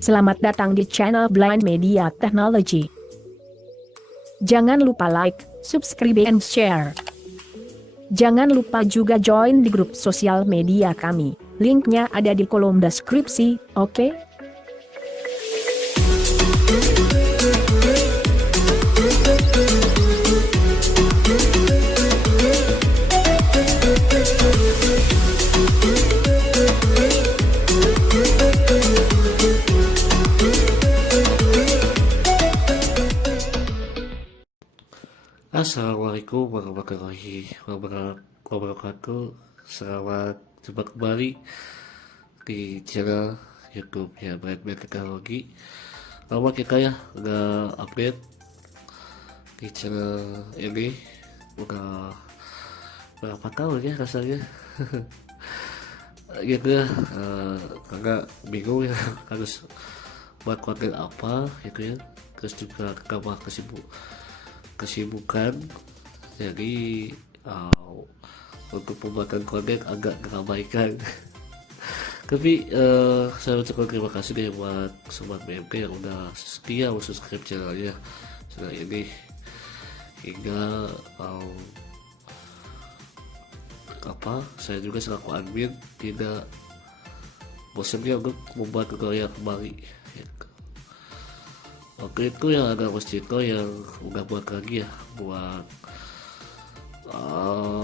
Selamat datang di channel Blind Media Technology. Jangan lupa like, subscribe and share. Jangan lupa juga join di grup sosial media kami. Linknya ada di kolom deskripsi, oke? Assalamualaikum warahmatullahi wabarakatuh. Selamat jumpa kembali di channel YouTube ya Blind Media Teknologi. Lama kita ya nggak update di channel ini, udah berapa tahun ya rasanya. Gitu ya, karena bingung ya harus buat konten apa gitu ya. Terus juga tambah kesibukan, jadi untuk pembuatan konten agak terabaikan. Tapi saya ucapkan terima kasih deh buat sobat BMK yang udah setia subscribe channelnya channel ini, hingga saya juga selaku admin tidak bosannya untuk membuat tutorial kembali gitu. Oke, itu yang ada Mas Cito yang udah buat lagi ya, buat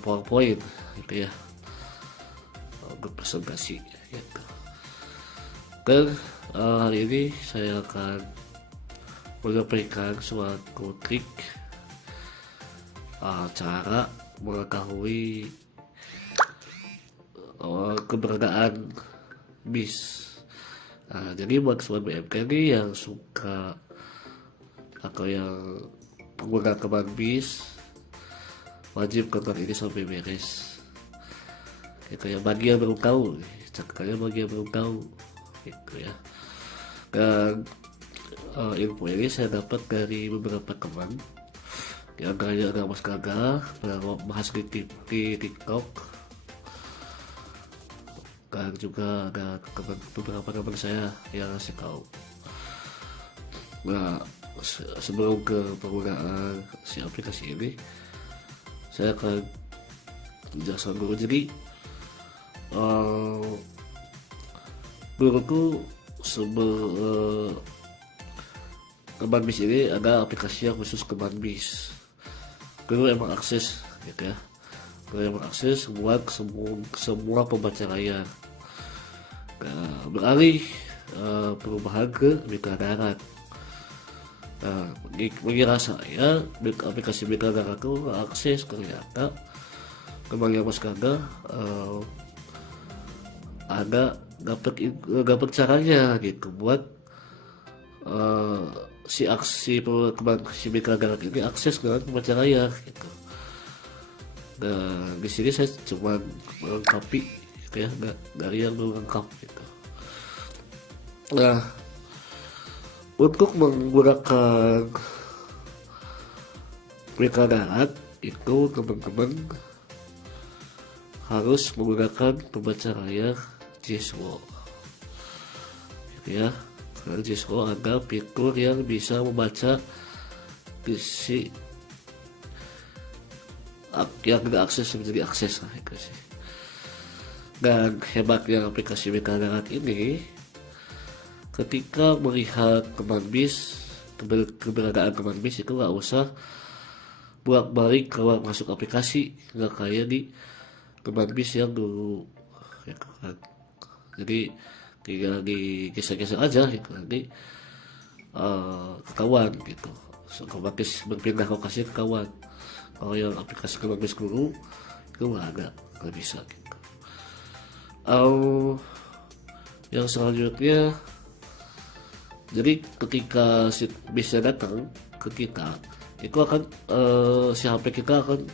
PowerPoint gitu ya, untuk presentasi gitu. Dan hari ini saya akan menyampaikan suatu trik cara mengetahui keberadaan bis. Jadi buat sobat BMK ini yang suka atau yang pengguna teman bis, wajib nonton ini sampai beres gitu ya, bagi yang belum tahu ceritanya, bagi yang belum tahu gitu ya. Dan info ini saya dapat dari beberapa teman, yang antaranya ada Mas Gaga bahas di TikTok, dan juga ada beberapa teman saya yang ngasih tahu. Nah, sebelum ke penggunaan si aplikasi ini, saya akan jelaskan dulu. Jadi menurutku teman bis ini ada aplikasi yang khusus teman bis. Dulu emang akses gitu ya, dulu emang akses buat semua pembaca layar. Nah, beralih perubahan ke mitra darat. Nah, mengira saya aplikasi mitra darat itu akses ternyata kembali Mas Gaga ada dapat caranya gitu buat si mitra darat ini akses dengan pembaca layar gitu. Nah, di sini saya cuma melengkapi gitu ya, dari yang belum lengkap gitu. Nah, untuk menggunakan mitra darat itu teman-teman harus menggunakan pembaca layar JSWO gitu ya. Karena JSWO ada fitur yang bisa membaca isi yang tidak akses menjadi akses lah itu sih. Dan hebatnya aplikasi mitra darat ini, ketika melihat teman bis, keberadaan teman bis itu nggak usah bolak-balik keluar masuk aplikasi, nggak kayak di teman bis yang dulu gitu kan. Jadi tinggal digeser-geser aja gitu, nanti ketahuan gitu, otomatis berpindah lokasi ketahuan. Kalau yang aplikasi teman bis dulu itu nggak bisa gitu. Yang selanjutnya, jadi ketika si bisnya datang ke kita, itu akan si HP kita akan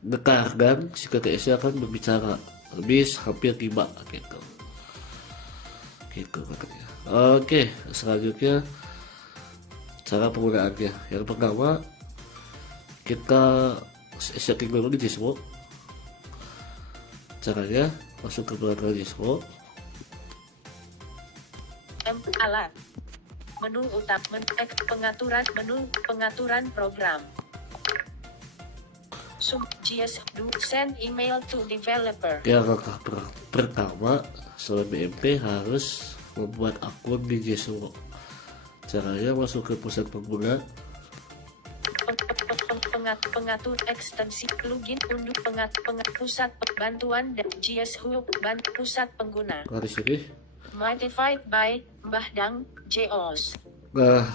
dekar dan si KTS akan berbicara, bis hampir tiba gitu katanya. Oke, selanjutnya cara penggunaannya. Yang pertama, kita setting dulu di JSWO. Caranya masuk ke belakang JSWO, alat menu utama pengaturan program GS do send email to developer. Ya, langkah pertama sobat BMT harus membuat akun di JSWorks. Caranya masuk ke pusat pengguna, pengatur ekstensi plugin unduh pusat bantuan dan JSWorks pusat pengguna. di sini. Modified by Mbah Dang JOS. Nah,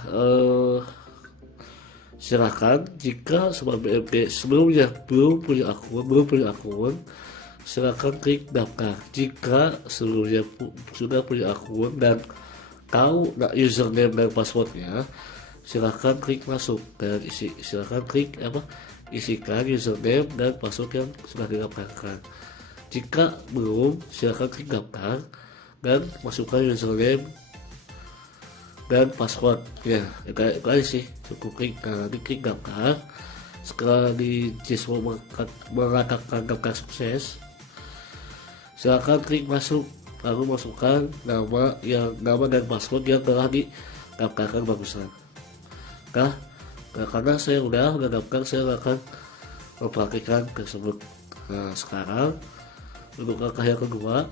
silakan jika sobat BMT sebelumnya belum punya akun, silakan klik daftar. Jika sebelumnya sudah punya akun dan tahu username dan passwordnya, silakan klik masuk dan isikan username dan password yang sudah didaftarkan. Jika belum, silakan klik daftar dan masukkan username dan password. Ya, itu aja sih, cukup klik. Nanti klik daftar. Setelah di JSWorks mengatakan daftar sukses, silakan klik masuk, lalu masukkan nama dan password yang telah didaftarkan barusan. Nah, karena saya udah daftar, saya akan mempraktikkan tersebut. Nah, sekarang untuk langkah yang kedua,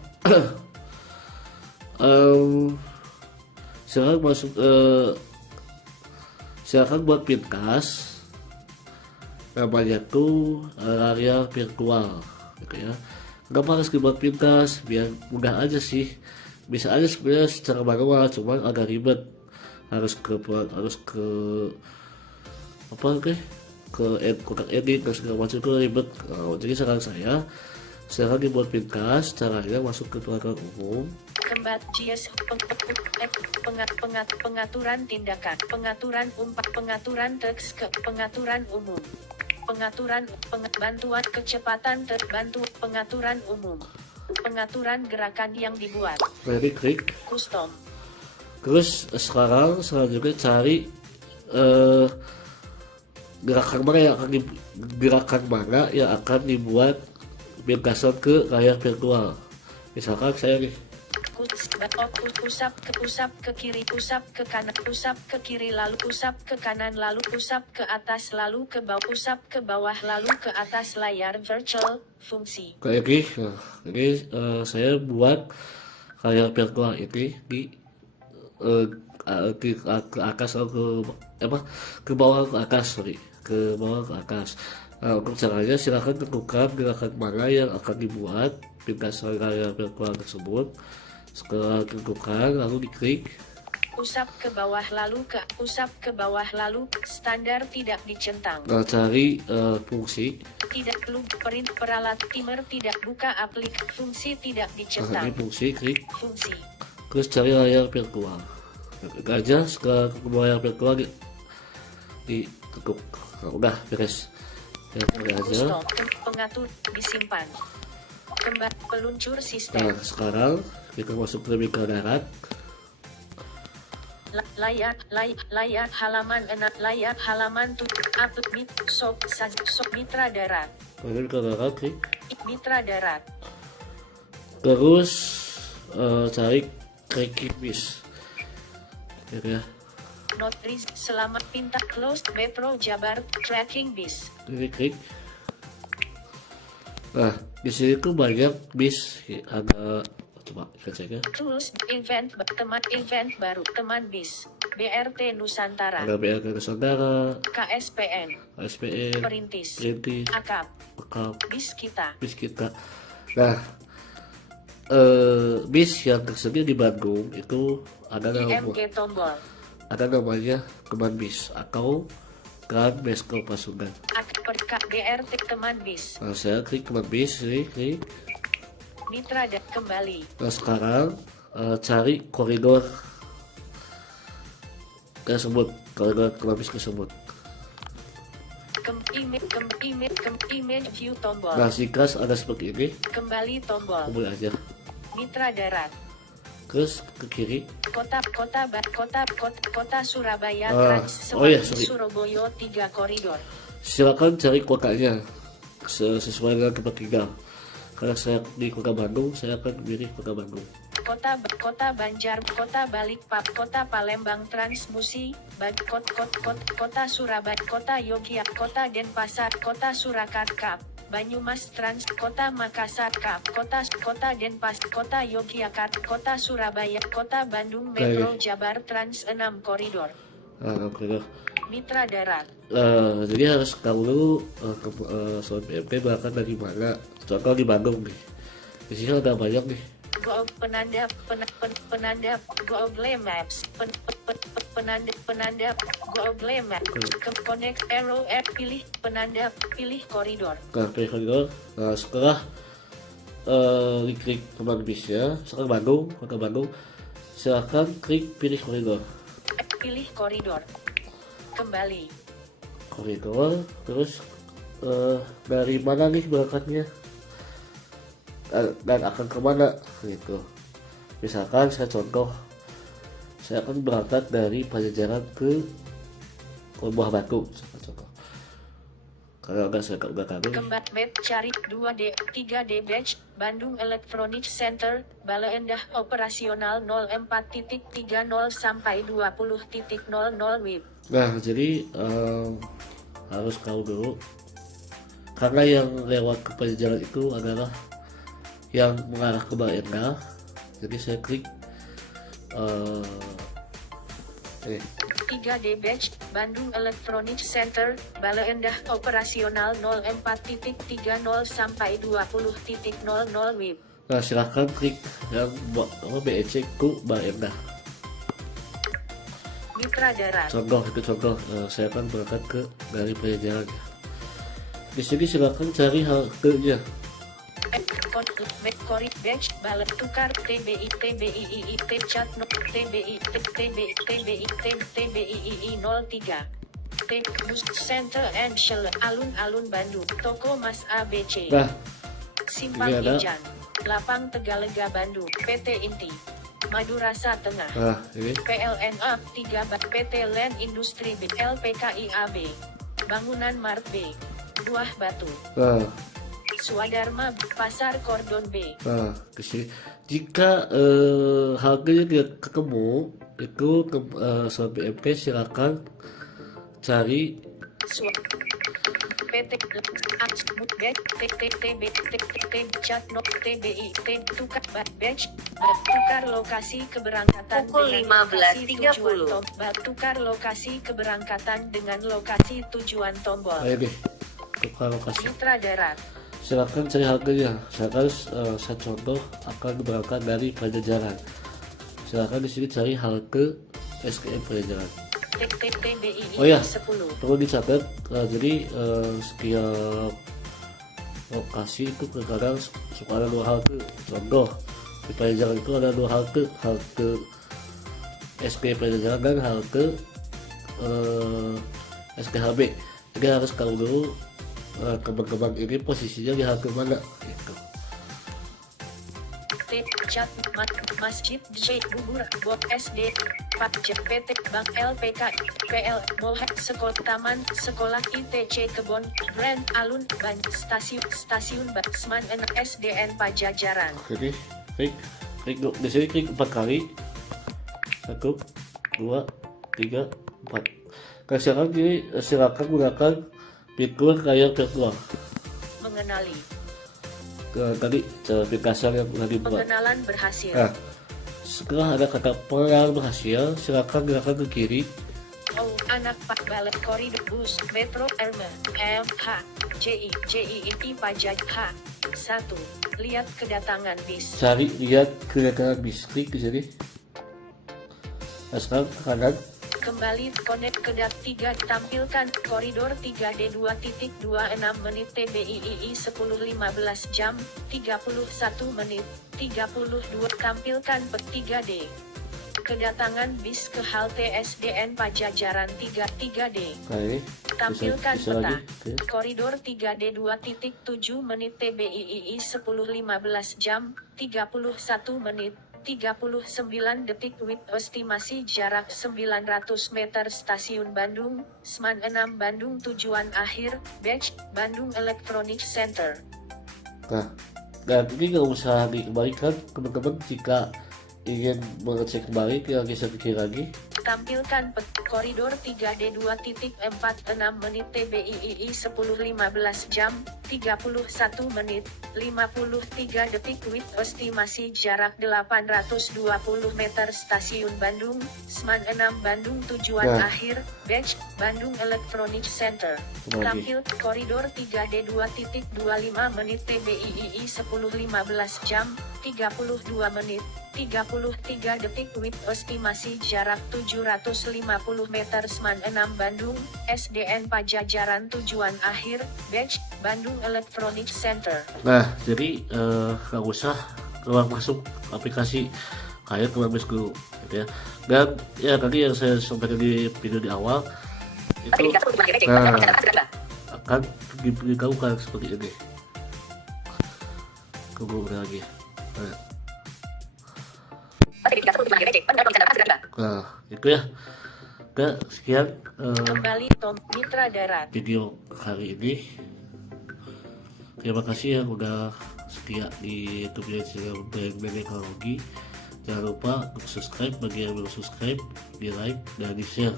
silakan buat pintas, namanya tuh area virtual, gitu ya. Kenapa harus dibuat pintas? Biar mudah aja sih. Bisa aja sebenarnya secara manual, cuman agak ribet. Harus ke kotak edit dan segala macam itu ribet. Jadi saran saya, silakan dibuat pintas. Caranya masuk ke perangkat umum. Pengaturan tindakan, pengaturan teks ke pengaturan umum, bantuan kecepatan terbantu, pengaturan umum, pengaturan gerakan yang dibuat. Jadi klik Custom. Terus selanjutnya cari gerakan mana yang akan dibuat pintasan ke layar virtual. Misalkan saya nih, pusap ke kiri, pusap ke kanan, pusap ke kiri, lalu pusap ke kanan, lalu pusap ke atas, lalu ke bawah, pusap ke bawah, lalu ke atas layar virtual fungsi. kayak gini. Nah, ini saya buat layar virtual ini ke atas atau ke bawah ke atas, ke bawah ke atas. Nah, untuk caranya silahkan tentukan gerakan mana yang akan dibuat pintasan layar virtual tersebut. Setelah tentukan, lalu diklik Usap ke bawah lalu ke usap ke bawah lalu standar tidak dicentang. Nah, cari fungsi. Tidak perlu peralat timer tidak buka fungsi tidak Nah, ini dicentang. fungsi, klik. Fungsi. Terus cari layar virtual. Klik aja, setelah ke layar virtual ditekuk. Nah, udah beres. Ya, udah aja. Stop. Pengatur disimpan. Kembali peluncur sistem. Nah, sekarang kita masuk ke mitra darat. Layar halaman layar halaman mitra darat. Kemudian mitra darat, klik. Mitra darat. Terus cari tracking bis. Ya. Notris selamat pinta closed Metro Jabar tracking bis. Ini klik. Nah, di sini tuh banyak bis. Ada, coba kita cek ya. Tools event baru teman bis BRT Nusantara. Ada BRT Nusantara, KSPN KSPN, Perintis Akap bis kita. Nah, bis yang tersedia di Bandung itu ada IMG tombol. namanya teman bis atau Grand Mesko Pasundan. BRT teman bis. Nah, saya klik teman bis, klik. Mitra dan kembali. Nah, sekarang cari koridor tersebut, koridor teman bis tersebut. Image view tombol. Nah, jika ada seperti ini, Kembali tombol. kembali aja. Mitra darat. Terus ke kiri. Kota Surabaya Surabaya 3 koridor. Silakan cari kotanya sesuai dengan tempat tinggal. Karena saya di kota Bandung, saya akan pilih kota Bandung. Kota Banjar, Kota Balikpapan, Kota Palembang Transmusi, Kota Surabaya, Kota Yogyakarta, Kota Denpasar, Kota Surakarta, Banyumas Trans, Kota Makassar, Kota Denpasar, Kota Yogyakarta, Kota Surabaya, Kota Bandung Metro Jabar Trans 6 koridor. Koridor. Mitra darat. Jadi harus tahu dulu sobat BMP berangkat dari mana. Contoh di Bandung nih. Di sini ada banyak nih. Penanda Google Maps, penanda Google Maps, connect arrow pilih penanda, pilih koridor. Nah, pilih koridor. Nah, setelah diklik teman bisnya, sekarang Bandung, kota Bandung, silakan klik pilih koridor. Pilih koridor. Kembali. Koridor, terus dari mana nih berangkatnya? Dan akan kemana gitu. Misalkan saya contoh, saya akan berangkat dari Pajajaran ke Buah Batu contoh. Kalau saya udah tahu. Kembali cari 2D 3D batch Bandung Electronic Center Bale Endah operasional 04.30 sampai 20.00 WIB. Nah jadi harus tahu dulu karena yang lewat ke Pajajaran itu adalah yang mengarah ke Bale Endah. Jadi saya klik 3D batch Bandung Electronic Center Bale Endah operasional 04.30 sampai 20.00 WIB. Nah silahkan klik yang BEC ku Bale Endah. Mitra darat. Contoh itu contoh, saya akan berangkat ke dari Pajajaran. Di sini silakan cari haltenya. Korit batch Bale tukar TBI TBII cat TBI TBI TBI TBII 03 Bus Center and Shell Alun-Alun Bandung Toko Mas ABC. Nah, Simpang ini ada. Ijan Lapang Tegalega Bandung PT Inti Madurasa Tengah. Nah ini PLNA 3 PT Land Industri B LPKIAB Bangunan Mart B Buah Batu nah Swadharma Pasar Kordon B. Nah, di sini jika harganya tidak ketemu itu sobat BMP silakan cari PT Cat TBI tukar batch tukar lokasi keberangkatan Pukul dengan lokasi 15.30. tujuan tukar lokasi keberangkatan dengan lokasi tujuan tombol. ayo deh tukar lokasi. Mitra darat. Silakan cari harganya. Saya contoh akan berangkat dari Pajajaran. Silakan di sini cari halte SKM Pajajaran. TBI Oh ya, 10. perlu dicatat. Jadi setiap lokasi itu terkadang suka ada 2 halte. Contoh di Pajajaran itu ada 2 halte, halte SKM Pajajaran dan halte SKHB. Jadi harus tahu dulu kebang-kebang ini posisinya di halte mana gitu. Cat Masjid J Bubur Bot SD Pak PT Bank LPK PL Mohat Sekolah Taman Sekolah ITC Kebon Brand Alun Ban Stasiun Batsman SDN Pajajaran. Jadi klik di sini klik 4 kali. 1, 2, 3, 4. Silakan gunakan fitur kayak virtual. Mengenali. Tadi aplikasi yang sudah dibuat. Pengenalan berhasil. Nah, setelah ada kata pengenalan berhasil, silakan gerakan ke kiri. Oh, anak Pak Balik Koridor Bus Metro MH JI Pajak H 1. Lihat kedatangan bis. Cari lihat kedatangan bis, klik di sini. Nah, sekarang ke kanan. Kembali connect ke DAT 3 tampilkan koridor 3D 2.26 menit TBII 10.15 jam 31 menit 32 tampilkan per 3D kedatangan bis ke halte SDN Pajajaran 3D Nah ini tampilkan bisa peta lagi. Oke. koridor 3D 2.7 menit TBII 10.15 jam 31 menit 39 detik with estimasi jarak 900 meter stasiun Bandung, SMAN 6 Bandung tujuan akhir, batch, Bandung Electronic Center. Nah, dan ini nggak usah dikembalikan teman-teman jika ingin mengecek kembali, tinggal geser ke kiri lagi. Tampilkan koridor 3D2.46 menit TBIII 10:15 jam 31 menit 53 detik with estimasi jarak 820 meter Stasiun Bandung, Sman 6 Bandung tujuan Nah. akhir, Batch, Bandung Electronic Center. Lagi. Tampil koridor 3D2.25 menit TBIII 10:15 jam 32 menit 33 detik with estimasi jarak 750 meter Sman 6 Bandung, SDN Pajajaran tujuan akhir, Batch, Bandung Electronic Center. Nah, jadi nggak usah keluar masuk aplikasi kayak keluar bis dulu, gitu ya. Dan ya tadi yang saya sampaikan di video di awal itu akan diberitahukan seperti ini. Tunggu lagi. Nah, itu ya. Oke, sekian Kembali Tom Mitra Darat. video hari ini. Terima kasih yang udah setia di YouTube channel Brand Teknologi. Jangan lupa untuk subscribe, bagi yang belum subscribe, di like dan di share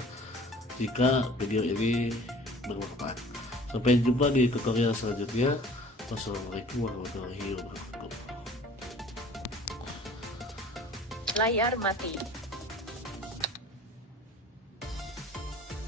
jika video ini bermanfaat. Sampai jumpa di tutorial selanjutnya. Wassalamualaikum warahmatullahi wabarakatuh. Layar mati.